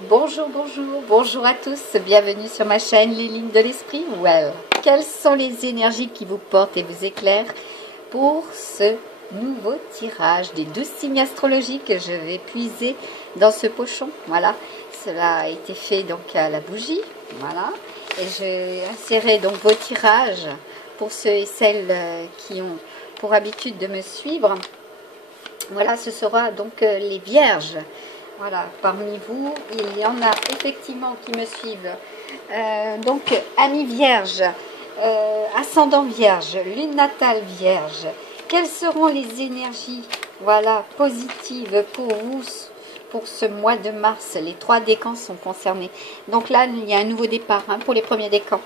Bonjour, bonjour, bonjour à tous, bienvenue sur ma chaîne Les Lignes de l'Esprit. Well, quelles sont les énergies qui vous portent et vous éclairent pour ce nouveau tirage des 12 signes astrologiques que je vais puiser dans ce pochon? Voilà, cela a été fait donc à la bougie, voilà, et je insérer donc vos tirages pour ceux et celles qui ont pour habitude de me suivre. Voilà, ce sera donc les vierges. Voilà, parmi vous, il y en a effectivement qui me suivent. Donc, amis vierges, ascendant vierge, lune natale vierge, quelles seront les énergies, voilà, positives pour vous pour ce mois de mars? Les 3 décans sont concernés. Donc là, il y a un nouveau départ pour les premiers décans.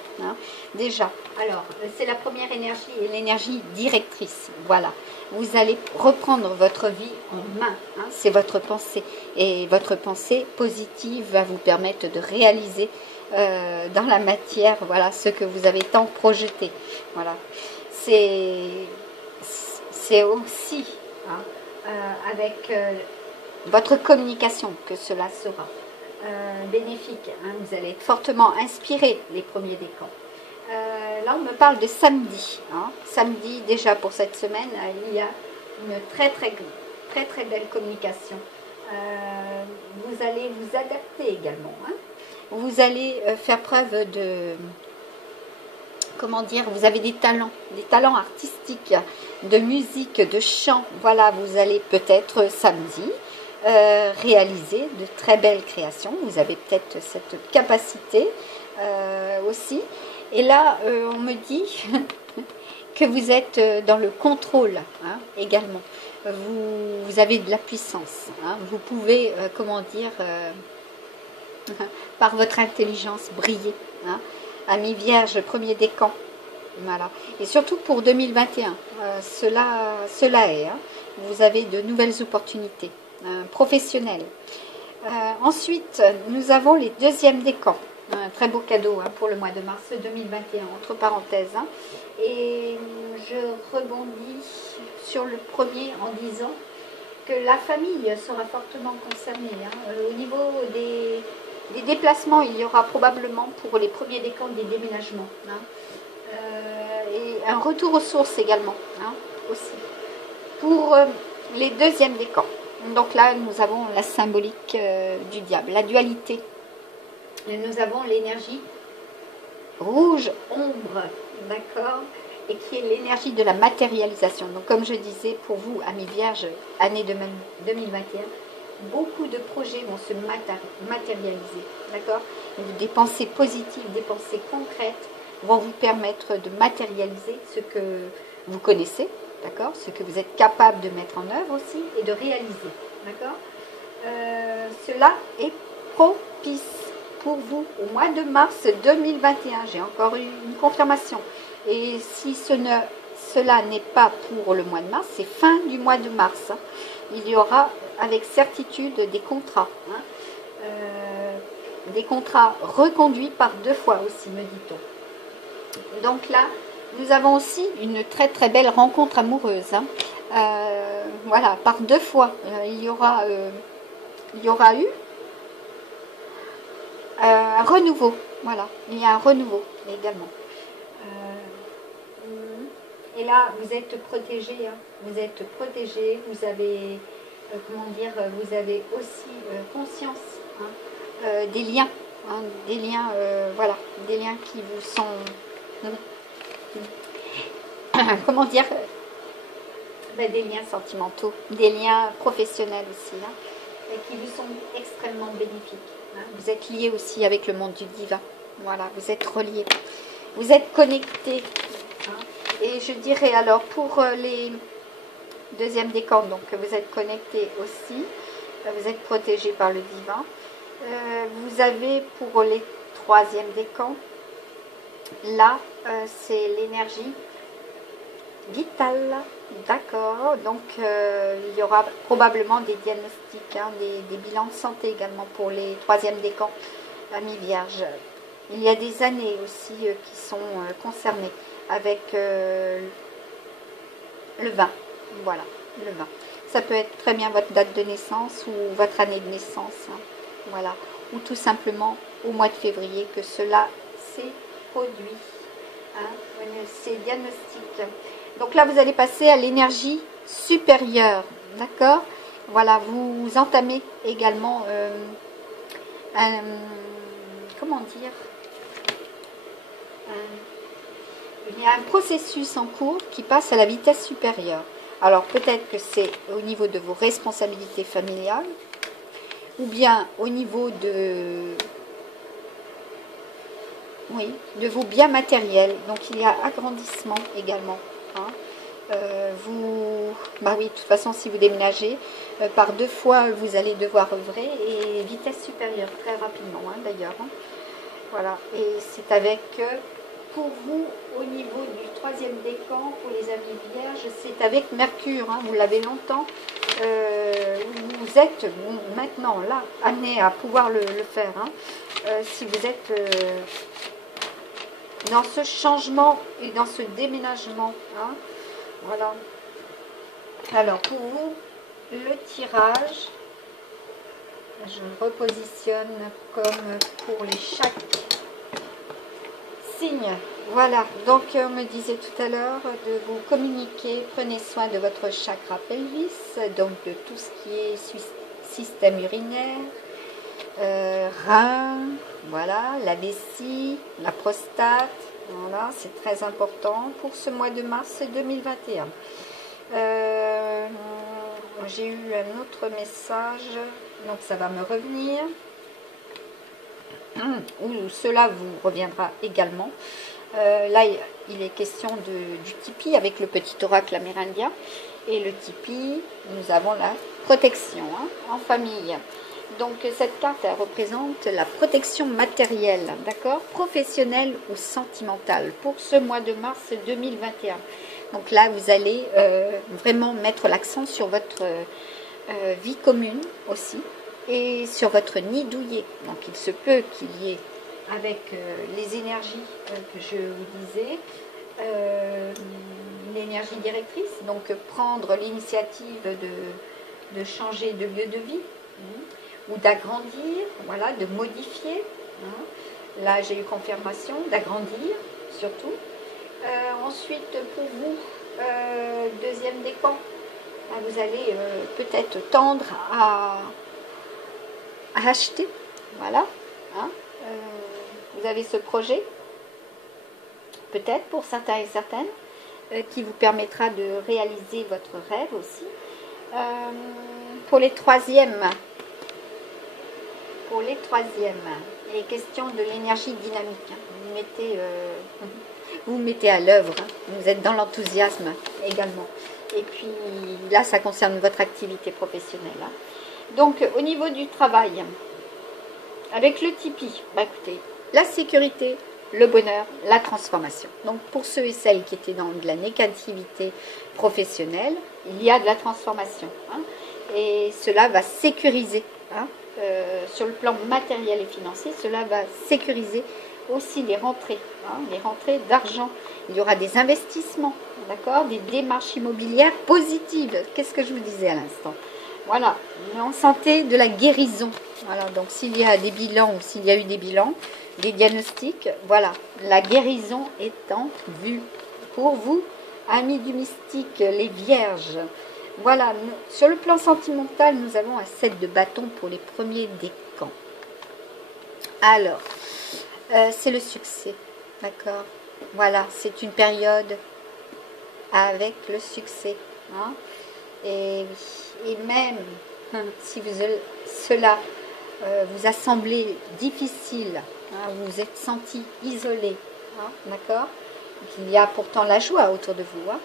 Déjà, alors, c'est la première énergie et l'énergie directrice. Voilà. Vous allez reprendre votre vie en main. C'est votre pensée. Et votre pensée positive va vous permettre de réaliser dans la matière, voilà, ce que vous avez tant projeté. Voilà. C'est aussi avec votre communication que cela sera bénéfique. Vous allez être fortement inspiré les premiers décans. Là, on me parle de samedi. Samedi, déjà pour cette semaine, il y a une très belle communication. Vous allez vous adapter également. Vous allez faire preuve de, comment dire, vous avez des talents artistiques, de musique, de chant. Voilà, vous allez peut-être samedi réaliser de très belles créations. Vous avez peut-être cette capacité aussi. Et là, on me dit que vous êtes dans le contrôle également. Vous avez de la puissance. Vous pouvez, comment dire, par votre intelligence briller. Amis vierge, premier décan. Voilà. Et surtout pour 2021, cela est. Vous avez de nouvelles opportunités professionnelles. Ensuite, nous avons les deuxièmes décans. Un très beau cadeau pour le mois de mars 2021, entre parenthèses. Et je rebondis sur le premier en disant que la famille sera fortement concernée. Au niveau des déplacements, il y aura probablement pour les premiers décans des déménagements. Et un retour aux sources également, aussi. Pour les deuxièmes décans. Donc là, nous avons la symbolique du diable, la dualité. Et nous avons l'énergie rouge, ombre, d'accord, et qui est l'énergie de la matérialisation. Donc comme je disais, pour vous, amis vierges, année 2021, beaucoup de projets vont se matérialiser, d'accord. Des pensées positives, des pensées concrètes vont vous permettre de matérialiser ce que vous connaissez, d'accord, ce que vous êtes capable de mettre en œuvre aussi et de réaliser, d'accord. Cela est propice pour vous au mois de mars 2021. J'ai encore eu une confirmation. Et si cela n'est pas pour le mois de mars, c'est fin du mois de mars. Il y aura avec certitude des contrats. Des contrats reconduits par 2 fois aussi, me dit-on. Donc là, nous avons aussi une très belle rencontre amoureuse. Voilà, par 2 fois. Il y aura eu un renouveau. Voilà, il y a un renouveau également. Et là, vous êtes protégé. Vous êtes protégé. Vous avez, comment dire, vous avez aussi conscience des liens. Des liens, voilà, des liens qui vous sont... comment dire, des liens sentimentaux, des liens professionnels aussi, et qui vous sont extrêmement bénéfiques. Vous êtes liés aussi avec le monde du divin. Voilà, vous êtes reliés. Vous êtes connectés. Et je dirais alors pour les deuxièmes décans, donc vous êtes connectés aussi. Vous êtes protégés par le divin. Vous avez pour les troisièmes décans, là, c'est l'énergie vitale. D'accord. Donc, il y aura probablement des diagnostics, des bilans de santé également pour les troisièmes décans, amis vierges. Il y a des années aussi qui sont concernées avec le vin. Voilà, le vin. Ça peut être très bien votre date de naissance ou votre année de naissance. voilà, ou tout simplement au mois de février que cela s'est produit, hein, ces diagnostics. Donc là, vous allez passer à l'énergie supérieure, d'accord? Voilà, vous entamez également comment dire, il y a un processus en cours qui passe à la vitesse supérieure. Alors peut-être que c'est au niveau de vos responsabilités familiales, ou bien au niveau de, oui, de vos biens matériels. Donc il y a agrandissement également, hein. Bah oui, de toute façon, si vous déménagez, par 2 fois, vous allez devoir œuvrer, et vitesse supérieure, très rapidement, hein, d'ailleurs. Hein. Voilà, et c'est avec, pour vous, au niveau du 3e décan, pour les amis vierges, c'est avec Mercure, hein, vous l'avez longtemps, vous êtes maintenant, là, amené à pouvoir le faire, hein, si vous êtes dans ce changement et dans ce déménagement, hein. Voilà. Alors, pour vous, le tirage, je le repositionne comme pour chaque signe. Voilà. Donc, on me disait tout à l'heure de vous communiquer. Prenez soin de votre chakra pelvis, donc de tout ce qui est système urinaire, rein, voilà, la vessie, la prostate. Voilà, c'est très important pour ce mois de mars 2021. J'ai eu un autre message, donc ça va me revenir. Ou cela vous reviendra également. Là, il est question du Tipeee avec le petit oracle amérindien. Et le Tipeee, nous avons la protection, hein, en famille. Donc cette carte, elle représente la protection matérielle, d'accord, professionnelle ou sentimentale pour ce mois de mars 2021. Donc là, vous allez vraiment mettre l'accent sur votre vie commune aussi et sur votre nid douillet. Donc il se peut qu'il y ait, avec les énergies que je vous disais, l'énergie directrice, donc prendre l'initiative de changer de lieu de vie, ou d'agrandir, voilà, de modifier. Hein. Là, j'ai eu confirmation d'agrandir, surtout. Ensuite, pour vous, 2e décan, vous allez peut-être tendre à acheter. Voilà. Hein. Vous avez ce projet, peut-être pour certains et certaines, qui vous permettra de réaliser votre rêve aussi. Pour les 3e, il est question de l'énergie dynamique. Hein. Vous mettez à l'œuvre, hein. Vous êtes dans l'enthousiasme également. Et puis là, ça concerne votre activité professionnelle. Hein. Donc, au niveau du travail, avec le Tipeee, bah, écoutez, la sécurité, le bonheur, la transformation. Donc, pour ceux et celles qui étaient dans de la négativité professionnelle, il y a de la transformation. Hein. Et cela va sécuriser, hein. Sur le plan matériel et financier, cela va sécuriser aussi les rentrées, hein, les rentrées d'argent. Il y aura des investissements, d'accord, des démarches immobilières positives. Qu'est-ce que je vous disais à l'instant? Voilà, en santé, de la guérison. Voilà, donc s'il y a des bilans ou s'il y a eu des bilans, des diagnostics, voilà, la guérison est en vue. Pour vous, amis du mystique, les vierges, voilà, sur le plan sentimental, nous avons un 7 de bâton pour les premiers décans. Alors, c'est le succès, d'accord? Voilà, c'est une période avec le succès. Hein? Et même si cela vous a semblé difficile, hein, vous vous êtes senti isolé, hein, d'accord? Il y a pourtant la joie autour de vous. Hein?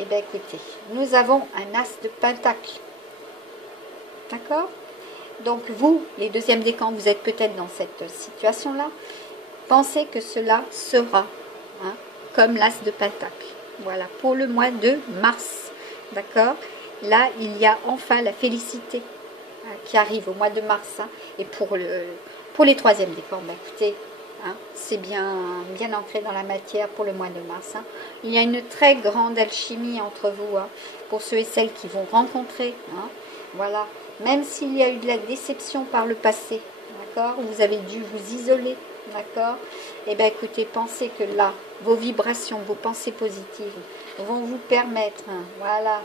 Eh bien, écoutez, nous avons un as de pentacle. D'accord? Donc, vous, les 2e décans, vous êtes peut-être dans cette situation-là. Pensez que cela sera, hein, comme l'as de pentacle. Voilà, pour le mois de mars. D'accord? Là, il y a enfin la félicité, hein, qui arrive au mois de mars. Hein, et pour les 3e décans, ben, écoutez, hein, c'est bien ancré dans la matière pour le mois de mars. Hein. Il y a une très grande alchimie entre vous, hein, pour ceux et celles qui vont rencontrer. Hein, voilà. Même s'il y a eu de la déception par le passé, d'accord, vous avez dû vous isoler, d'accord. Eh bien, écoutez, pensez que là, vos vibrations, vos pensées positives vont vous permettre, hein, voilà,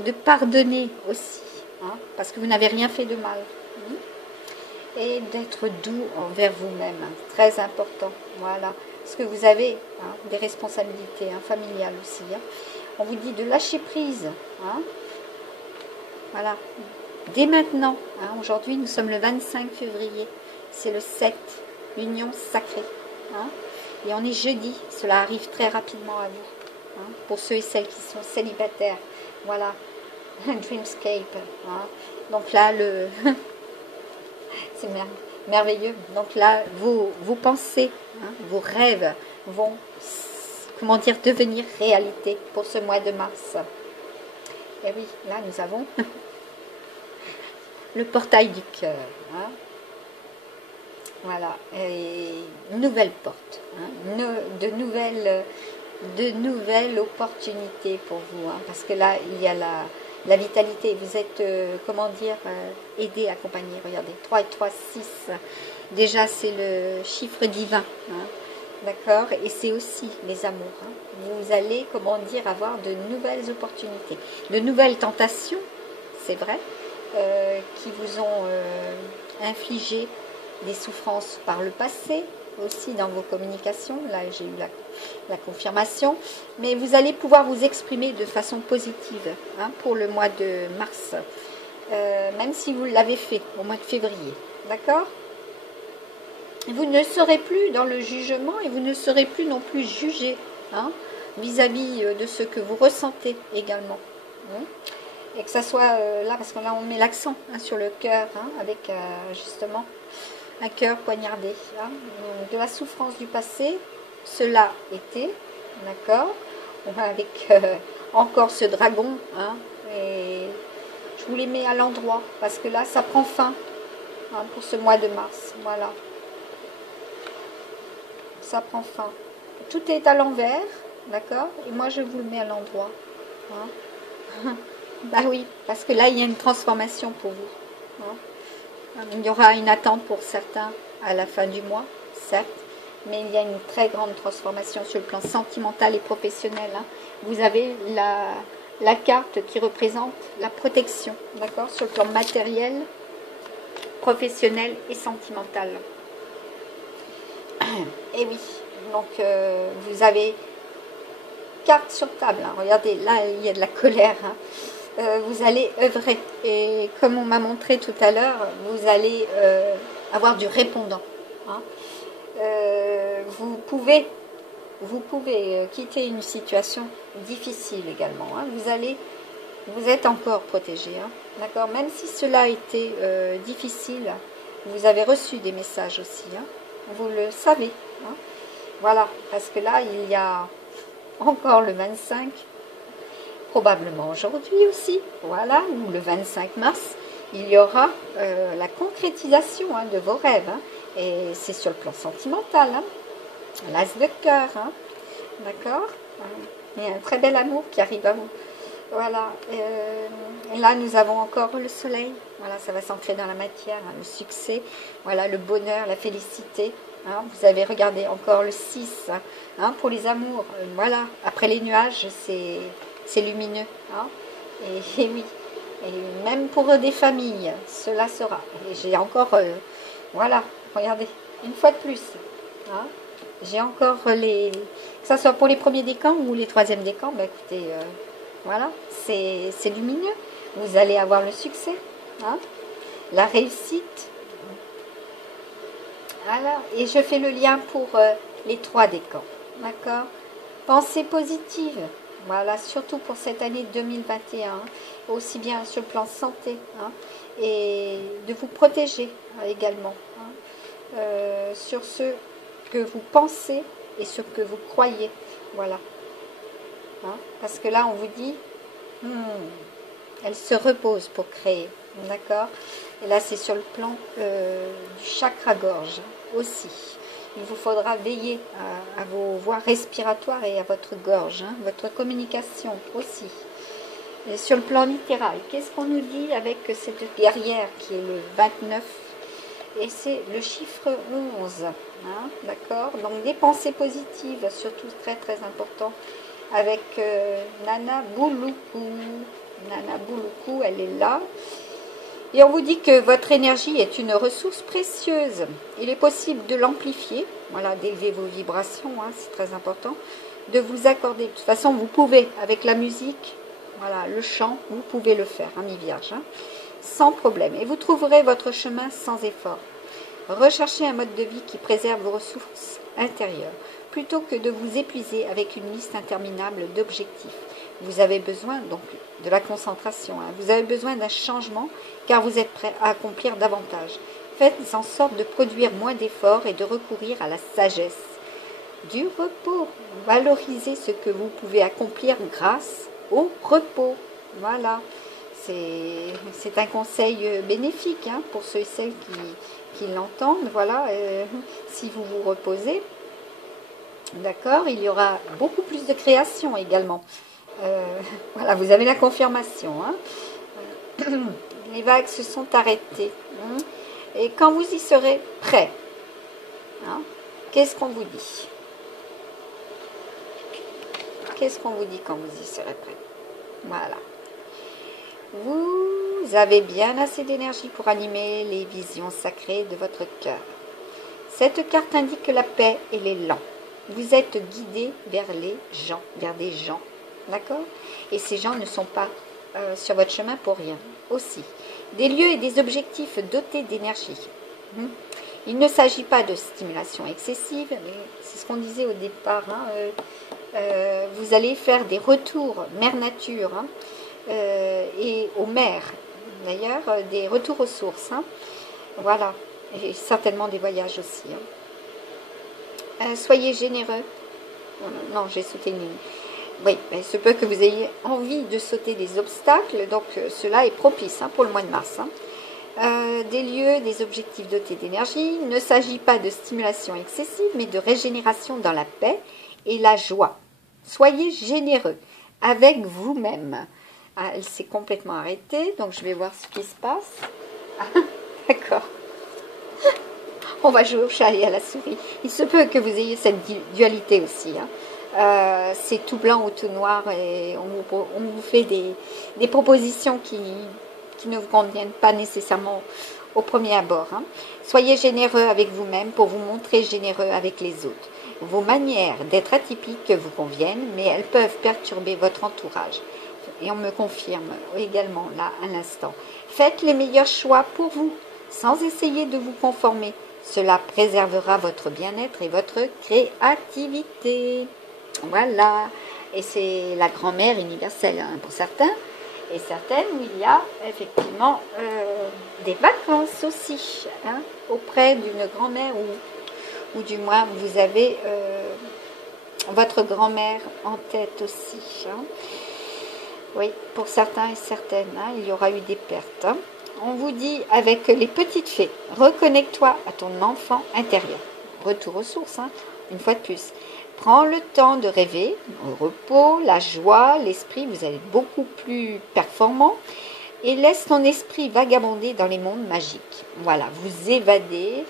de pardonner aussi, hein, parce que vous n'avez rien fait de mal. Hein, et d'être doux envers vous-même, hein, très important, voilà. Parce que vous avez hein, des responsabilités hein, familiales aussi. Hein. On vous dit de lâcher prise, hein, voilà. Dès maintenant, hein, aujourd'hui nous sommes le 25 février, c'est le 7, l'union sacrée. Hein, et on est jeudi, cela arrive très rapidement à vous. Hein, pour ceux et celles qui sont célibataires, voilà, Dreamscape. Hein, donc là, c'est merveilleux. Donc là, vos pensées, hein, vos rêves vont, comment dire, devenir réalité pour ce mois de mars. Et oui, là nous avons le portail du cœur. Hein. Voilà, et nouvelle porte, hein, de nouvelles opportunités pour vous, hein, parce que là, il y a la vitalité, vous êtes, comment dire, aidé, accompagné, regardez, 3 et 3, 6, déjà c'est le chiffre divin, hein, d'accord, et c'est aussi les amours, hein. Vous allez, comment dire, avoir de nouvelles opportunités, de nouvelles tentations, c'est vrai, qui vous ont infligé des souffrances par le passé, aussi dans vos communications, là j'ai eu la confirmation, mais vous allez pouvoir vous exprimer de façon positive hein, pour le mois de mars, même si vous l'avez fait au mois de février, d'accord? Vous ne serez plus dans le jugement et vous ne serez plus non plus jugé hein, vis-à-vis de ce que vous ressentez également. Hein. Et que ça soit là, parce que là on met l'accent hein, sur le cœur, hein, avec justement un cœur poignardé. Hein. Donc, de la souffrance du passé, cela était, d'accord, avec encore ce dragon, hein, et je vous les mets à l'endroit, parce que là ça prend fin hein, pour ce mois de mars, voilà. Ça prend fin. Tout est à l'envers, d'accord, et moi je vous le mets à l'endroit. Hein. Bah oui, parce que là, il y a une transformation pour vous. Hein. Il y aura une attente pour certains à la fin du mois, certes, mais il y a une très grande transformation sur le plan sentimental et professionnel. Hein. Vous avez la carte qui représente la protection, d'accord, sur le plan matériel, professionnel et sentimental. Et oui, donc vous avez carte sur table. Hein. Regardez, là, il y a de la colère. Hein. Vous allez œuvrer et comme on m'a montré tout à l'heure, vous allez avoir du répondant. Hein. Vous pouvez quitter une situation difficile également. Hein. Vous êtes encore protégé, hein. D'accord. Même si cela a été difficile, vous avez reçu des messages aussi. Hein. Vous le savez. Hein. Voilà, parce que là il y a encore le 25. Probablement aujourd'hui aussi, voilà, ou le 25 mars, il y aura la concrétisation hein, de vos rêves. Hein, et c'est sur le plan sentimental, hein, l'as de cœur, hein, d'accord. Il y a un très bel amour qui arrive à vous. Voilà, et là nous avons encore le soleil, voilà, ça va s'ancrer dans la matière, hein, le succès, voilà, le bonheur, la félicité. Hein, vous avez regardé encore le 6, hein, pour les amours, voilà, après les nuages, c'est lumineux. Hein, et oui, et même pour des familles, cela sera. Et j'ai encore, voilà, regardez, une fois de plus, hein, j'ai encore que ce soit pour les premiers décans ou les troisièmes décans, bah écoutez, voilà, c'est lumineux. Vous allez avoir le succès, hein, la réussite. Alors, et je fais le lien pour les 3 décans, d'accord. Pensée positive, voilà, surtout pour cette année 2021, hein, aussi bien sur le plan santé, hein, et de vous protéger hein, également, hein, sur ce que vous pensez et sur ce que vous croyez, voilà. Hein, parce que là, on vous dit, elle se repose pour créer, d'accord. Et là, c'est sur le plan du chakra-gorge aussi. Il vous faudra veiller à vos voies respiratoires et à votre gorge, hein, votre communication aussi. Et sur le plan littéral, qu'est-ce qu'on nous dit avec cette guerrière qui est le 29 et c'est le chiffre 11. Hein, d'accord? Donc des pensées positives, surtout très très important, avec Nana Bouloukou. Nana Bouloukou, elle est là. Et on vous dit que votre énergie est une ressource précieuse. Il est possible de l'amplifier, voilà, d'élever vos vibrations, hein, c'est très important, de vous accorder. De toute façon, vous pouvez, avec la musique, voilà, le chant, vous pouvez le faire, ami Vierge, hein, sans problème. Et vous trouverez votre chemin sans effort. Recherchez un mode de vie qui préserve vos ressources intérieures, plutôt que de vous épuiser avec une liste interminable d'objectifs. Vous avez besoin donc de la concentration, hein. Vous avez besoin d'un changement car vous êtes prêt à accomplir davantage. Faites en sorte de produire moins d'efforts et de recourir à la sagesse. Du repos. Valorisez ce que vous pouvez accomplir grâce au repos. Voilà. C'est un conseil bénéfique, hein, pour ceux et celles qui l'entendent. Voilà. Si vous vous reposez, d'accord, il y aura beaucoup plus de création également. Voilà, vous avez la confirmation, hein. Les vagues se sont arrêtées, hein. Et quand vous y serez prêt, hein, qu'est-ce qu'on vous dit? Qu'est-ce qu'on vous dit quand vous y serez prêt? Voilà. Vous avez bien assez d'énergie pour animer les visions sacrées de votre cœur. Cette carte indique la paix et l'élan. Vous êtes guidé vers les gens, vers des gens. D'accord? Et ces gens ne sont pas sur votre chemin pour rien. Aussi, des lieux et des objectifs dotés d'énergie. Il ne s'agit pas de stimulation excessive, mais c'est ce qu'on disait au départ. Hein, vous allez faire des retours mère nature, hein, et aux mères, d'ailleurs, des retours aux sources. Hein, voilà, et certainement des voyages aussi. Hein. Soyez généreux. Non, j'ai sauté une ligne. Oui, il se peut que vous ayez envie de sauter des obstacles, donc cela est propice, hein, pour le mois de mars. Hein. Des lieux, des objectifs dotés d'énergie. Il ne s'agit pas de stimulation excessive, mais de régénération dans la paix et la joie. Soyez généreux avec vous-même. Ah, elle s'est complètement arrêtée, donc je vais voir ce qui se passe. Ah, d'accord. On va jouer au chat et à la souris. Il se peut que vous ayez cette dualité aussi. Hein. C'est tout blanc ou tout noir et on vous fait des propositions qui ne vous conviennent pas nécessairement au premier abord. Hein. Soyez généreux avec vous-même pour vous montrer généreux avec les autres. Vos manières d'être atypiques vous conviennent, mais elles peuvent perturber votre entourage. Et on me confirme également là à l'instant. Faites les meilleurs choix pour vous, sans essayer de vous conformer. Cela préservera votre bien-être et votre créativité. Voilà, et c'est la grand-mère universelle, hein, pour certains, et certaines où il y a effectivement des vacances aussi, hein, auprès d'une grand-mère ou du moins vous avez votre grand-mère en tête aussi. Hein. Oui, pour certains et certaines, hein, il y aura eu des pertes. Hein. On vous dit avec les petites fées, reconnecte-toi à ton enfant intérieur. Retour aux sources, hein, une fois de plus. Prends le temps de rêver, au repos, la joie, l'esprit, vous allez être beaucoup plus performant et laisse ton esprit vagabonder dans les mondes magiques. Voilà, vous évadez,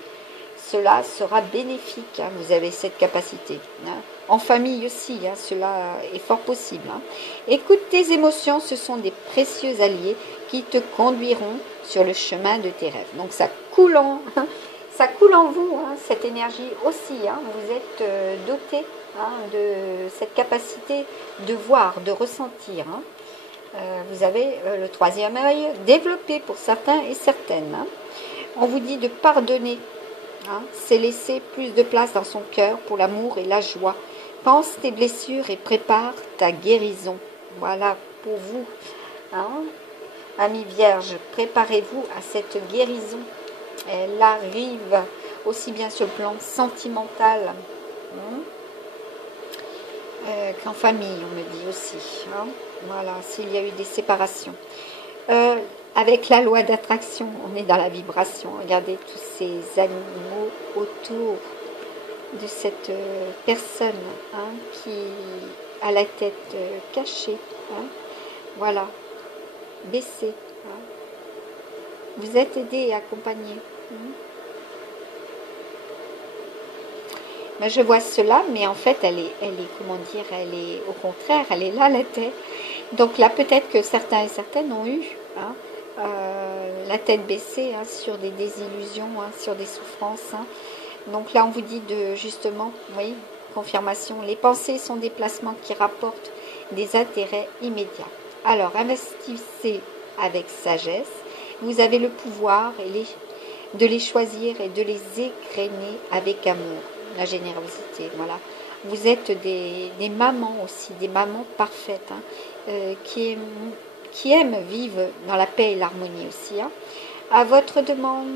cela sera bénéfique, hein, vous avez cette capacité. Hein. En famille aussi, hein, cela est fort possible. Hein. Écoute tes émotions, ce sont des précieux alliés qui te conduiront sur le chemin de tes rêves. Donc ça coule en... Ça coule en vous, hein, cette énergie aussi. Hein, vous êtes doté, hein, de cette capacité de voir, de ressentir. Hein. Vous avez le troisième œil développé pour certains et certaines. Hein. On vous dit de pardonner. Hein, c'est laisser plus de place dans son cœur pour l'amour et la joie. Pense tes blessures et prépare ta guérison. Voilà pour vous. Hein. Amis vierges, préparez-vous à cette guérison. Elle arrive aussi bien sur le plan sentimental, qu'en famille, on me dit aussi. Hein. Voilà, s'il y a eu des séparations. Avec la loi d'attraction, on est dans la vibration. Regardez tous ces animaux autour de cette personne, hein, qui a la tête cachée. Hein. Voilà, baissée. Hein. Vous êtes aidé et accompagné. Mais je vois cela, mais en fait, comment dire, elle est, au contraire, elle est là, la tête. Donc là, peut-être que certains et certaines ont eu hein, la tête baissée hein, sur des désillusions, hein, sur des souffrances. Hein. Donc là, on vous dit de, justement, oui, confirmation, les pensées sont des placements qui rapportent des intérêts immédiats. Alors, investissez avec sagesse. Vous avez le pouvoir de les choisir et de les égrener avec amour. La générosité, voilà. Vous êtes des mamans aussi, des mamans parfaites, hein, qui aiment vivre dans la paix et l'harmonie aussi. Hein. À votre demande,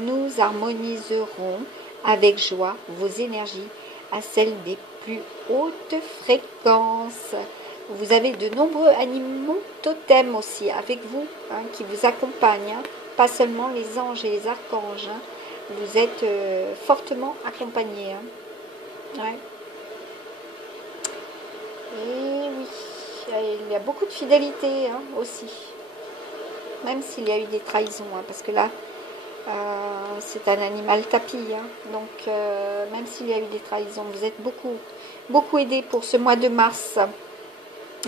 nous harmoniserons avec joie vos énergies à celles des plus hautes fréquences. Vous avez de nombreux animaux totems aussi avec vous, hein, qui vous accompagnent, hein, pas seulement les anges et les archanges. Hein. Vous êtes fortement accompagnés. Hein. Ouais. Et oui, il y a beaucoup de fidélité hein, aussi, même s'il y a eu des trahisons, hein, parce que là, c'est un animal tapis, hein, donc même s'il y a eu des trahisons, vous êtes beaucoup aidé pour ce mois de mars.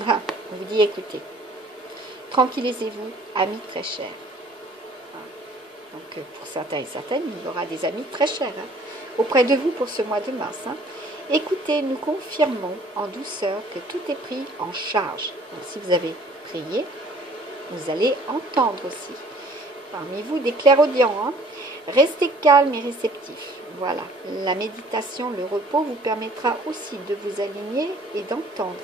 Ah, on vous dit écoutez, tranquillisez-vous, amis très chers. Donc pour certains et certaines, il y aura des amis très chers hein, auprès de vous pour ce mois de mars. Hein. Écoutez, nous confirmons en douceur que tout est pris en charge. Donc si vous avez prié, vous allez entendre aussi. Parmi vous, des clairaudients. Hein. Restez calme et réceptif. Voilà, la méditation, le repos vous permettra aussi de vous aligner et d'entendre.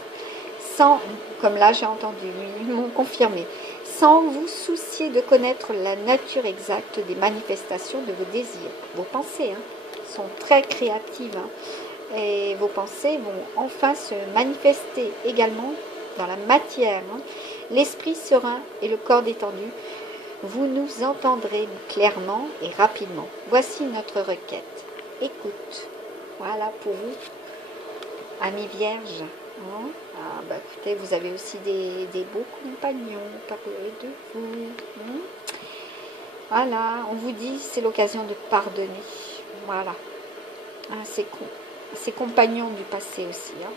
Sans, comme là j'ai entendu, ils m'ont confirmé, sans vous soucier de connaître la nature exacte des manifestations de vos désirs. Vos pensées hein, sont très créatives hein, et vos pensées vont enfin se manifester également dans la matière. Hein. L'esprit serein et le corps détendu, vous nous entendrez clairement et rapidement. Voici notre requête. Écoute. Voilà pour vous, amis vierges. Hein. Ah, bah, écoutez, vous avez aussi des beaux compagnons parler de vous. Hein. Voilà, on vous dit, c'est l'occasion de pardonner. Voilà. Hein, ces compagnons du passé aussi. Hein.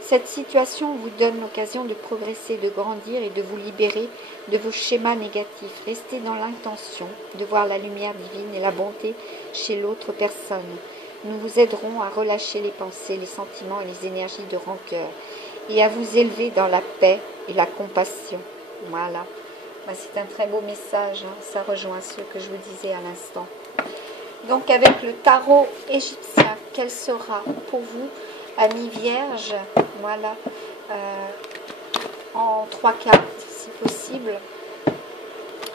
Cette situation vous donne l'occasion de progresser, de grandir et de vous libérer de vos schémas négatifs. Restez dans l'intention de voir la lumière divine et la bonté chez l'autre personne. Nous vous aiderons à relâcher les pensées, les sentiments et les énergies de rancœur et à vous élever dans la paix et la compassion. Voilà. C'est un très beau message. Hein. Ça rejoint ce que je vous disais à l'instant. Donc avec le tarot égyptien, quel sera pour vous, amis vierges, voilà, en 3 cartes si possible,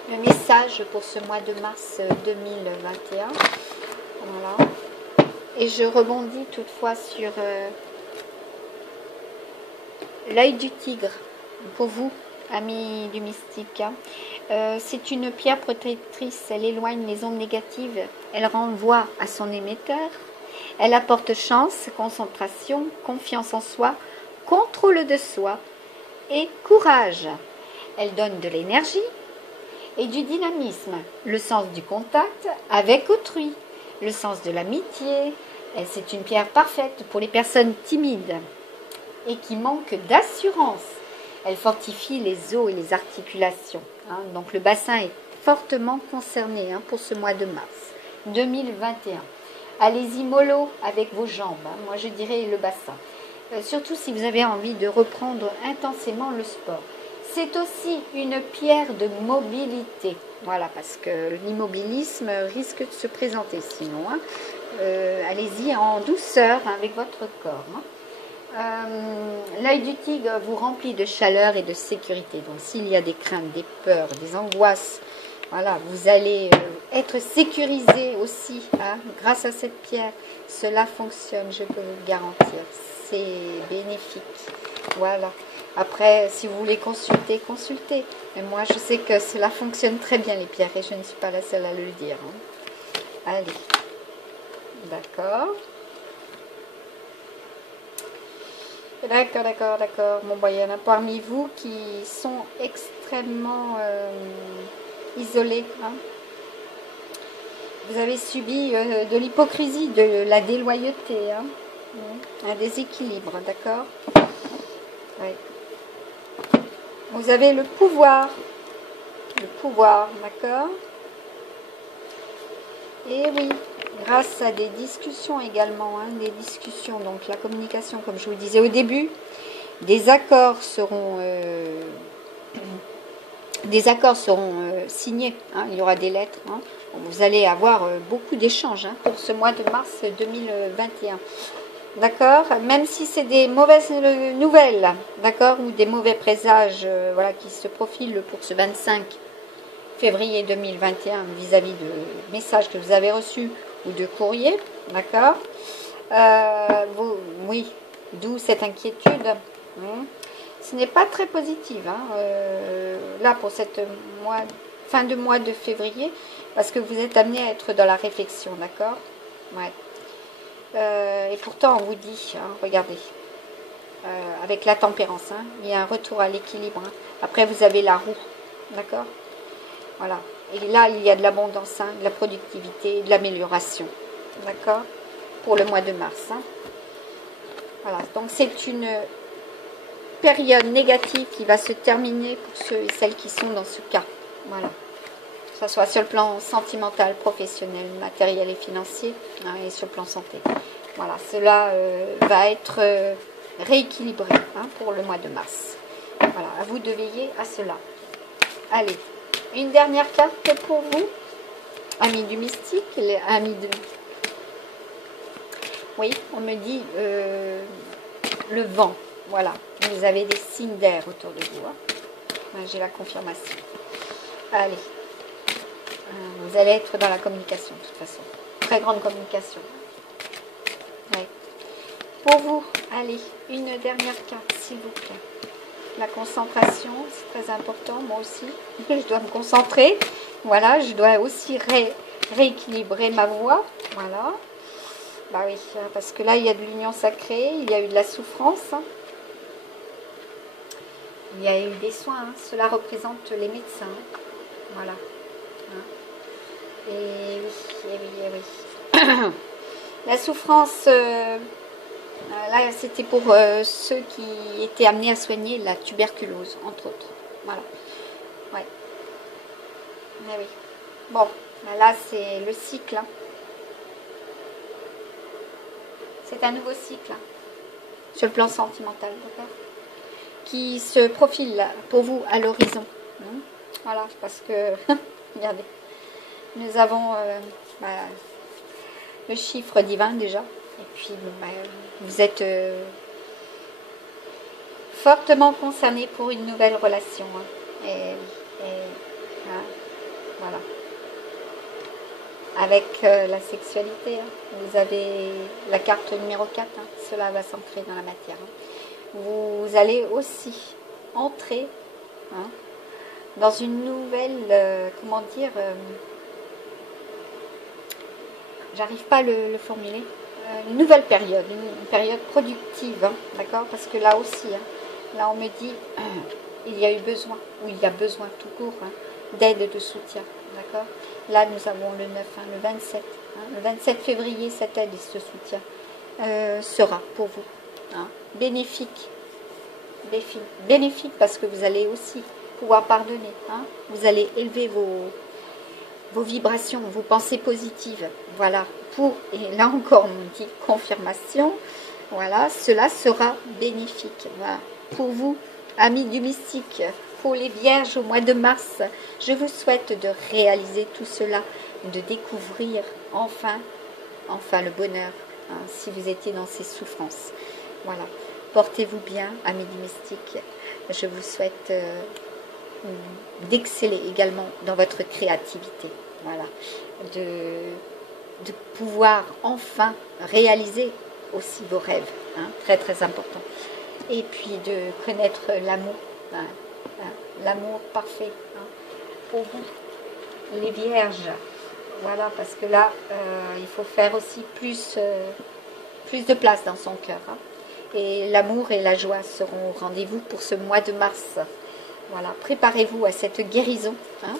le message pour ce mois de mars 2021. Voilà. Et je rebondis toutefois sur l'œil du tigre, pour vous, amis du mystique. Hein. C'est une pierre protectrice, elle éloigne les ondes négatives, elle renvoie à son émetteur, elle apporte chance, concentration, confiance en soi, contrôle de soi et courage. Elle donne de l'énergie et du dynamisme, le sens du contact avec autrui, le sens de l'amitié. C'est une pierre parfaite pour les personnes timides et qui manquent d'assurance. Elle fortifie les os et les articulations. Hein. Donc le bassin est fortement concerné hein, pour ce mois de mars 2021. Allez-y mollo avec vos jambes. Hein. Moi je dirais le bassin. Surtout si vous avez envie de reprendre intensément le sport. C'est aussi une pierre de mobilité. Voilà, parce que l'immobilisme risque de se présenter sinon. Hein. Allez-y en douceur hein, avec votre corps. Hein. L'œil du tigre vous remplit de chaleur et de sécurité. Donc s'il y a des craintes, des peurs, des angoisses, voilà, vous allez être sécurisé aussi hein, grâce à cette pierre. Cela fonctionne, je peux vous le garantir. C'est bénéfique. Voilà. Après, si vous voulez consulter, consultez. Mais moi, je sais que cela fonctionne très bien, les pierres, et je ne suis pas la seule à le dire. Hein. Allez. D'accord. D'accord. Bon, il y en a parmi vous qui sont extrêmement isolés. Hein. vous avez subi de l'hypocrisie, de la déloyauté, hein, un déséquilibre, d'accord? Ouais. Vous avez le pouvoir, d'accord? Et oui, grâce à des discussions également, hein, des discussions, donc la communication, comme je vous disais au début, des accords seront signés, hein, il y aura des lettres, hein. Vous allez avoir beaucoup d'échanges, hein, pour ce mois de mars 2021. D'accord? Même si c'est des mauvaises nouvelles, d'accord, ou des mauvais présages, voilà, qui se profilent pour ce 25 février 2021 vis-à-vis de messages que vous avez reçus ou de courriers, d'accord? Oui, d'où cette inquiétude. Ce n'est pas très positif, hein, là pour cette fin de mois de février, parce que vous êtes amené à être dans la réflexion, d'accord? Ouais. Et pourtant, on vous dit, hein, regardez, avec la tempérance, hein, il y a un retour à l'équilibre. Hein. Après, vous avez la roue, d'accord? Voilà. Et là, il y a de l'abondance, hein, de la productivité, de l'amélioration, d'accord? Pour le mois de mars. Hein. Voilà. Donc, c'est une période négative qui va se terminer pour ceux et celles qui sont dans ce cas. Voilà. Que ce soit sur le plan sentimental, professionnel, matériel et financier, hein, et sur le plan santé. Voilà, cela va être rééquilibré, hein, pour le mois de mars. Voilà, à vous de veiller à cela. Allez, une dernière carte pour vous, amis du mystique, les amis de... Oui, on me dit le vent, voilà. Vous avez des signes d'air autour de vous. Hein. J'ai la confirmation. Allez. Vous allez être dans la communication, de toute façon. Très grande communication. Ouais. Pour vous, allez, une dernière carte, s'il vous plaît. La concentration, c'est très important. Moi aussi, je dois me concentrer. Voilà, je dois aussi rééquilibrer ma voix. Voilà. Bah oui, parce que là, il y a de l'union sacrée, il y a eu de la souffrance. Hein. Il y a eu des soins. Hein. Cela représente les médecins. Voilà. Et oui, et oui. La souffrance, là, c'était pour ceux qui étaient amenés à soigner la tuberculose, entre autres. Voilà. Ouais. Mais oui. Bon, là, c'est le cycle. Hein. C'est un nouveau cycle. Hein, sur le plan sentimental, d'accord, qui se profile pour vous à l'horizon. Hein. Voilà, parce que, regardez. Nous avons le chiffre divin déjà. Et puis, vous êtes fortement concerné pour une nouvelle relation. Hein. Hein, voilà. Avec la sexualité, hein. Vous avez la carte numéro 4. Hein. Cela va s'ancrer dans la matière. Hein. Vous allez aussi entrer, hein, dans une nouvelle, comment dire... j'arrive pas à le formuler, une nouvelle période, une période productive, hein, d'accord, parce que là aussi, hein, là on me dit, il y a eu besoin, ou il y a besoin tout court, hein, d'aide et de soutien, d'accord. Là nous avons le 9, hein, le 27, hein, le 27 février, cette aide et ce soutien sera pour vous, hein, bénéfique parce que vous allez aussi pouvoir pardonner, hein, vous allez élever vos vibrations, vos pensées positives, voilà, et là encore on nous dit confirmation, voilà, cela sera bénéfique, voilà, pour vous, amis du mystique, pour les vierges au mois de mars, je vous souhaite de réaliser tout cela, de découvrir enfin le bonheur, hein, si vous étiez dans ces souffrances, voilà, portez-vous bien, amis du mystique, je vous souhaite d'exceller également dans votre créativité, voilà, de pouvoir enfin réaliser aussi vos rêves, hein, très très important, et puis de connaître l'amour, hein, l'amour parfait, hein, pour vous les vierges, voilà, parce que là il faut faire aussi plus de place dans son cœur, hein, et l'amour et la joie seront au rendez-vous pour ce mois de mars. Voilà, préparez-vous à cette guérison, hein,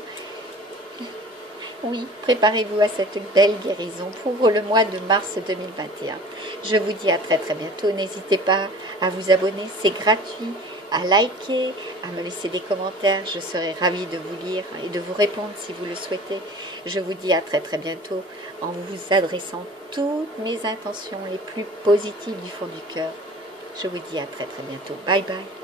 Oui, préparez-vous à cette belle guérison pour le mois de mars 2021. Je vous dis à très très bientôt. N'hésitez pas à vous abonner, c'est gratuit, à liker, à me laisser des commentaires. Je serai ravie de vous lire et de vous répondre si vous le souhaitez. Je vous dis à très très bientôt en vous adressant toutes mes intentions les plus positives du fond du cœur. Je vous dis à très très bientôt. Bye bye.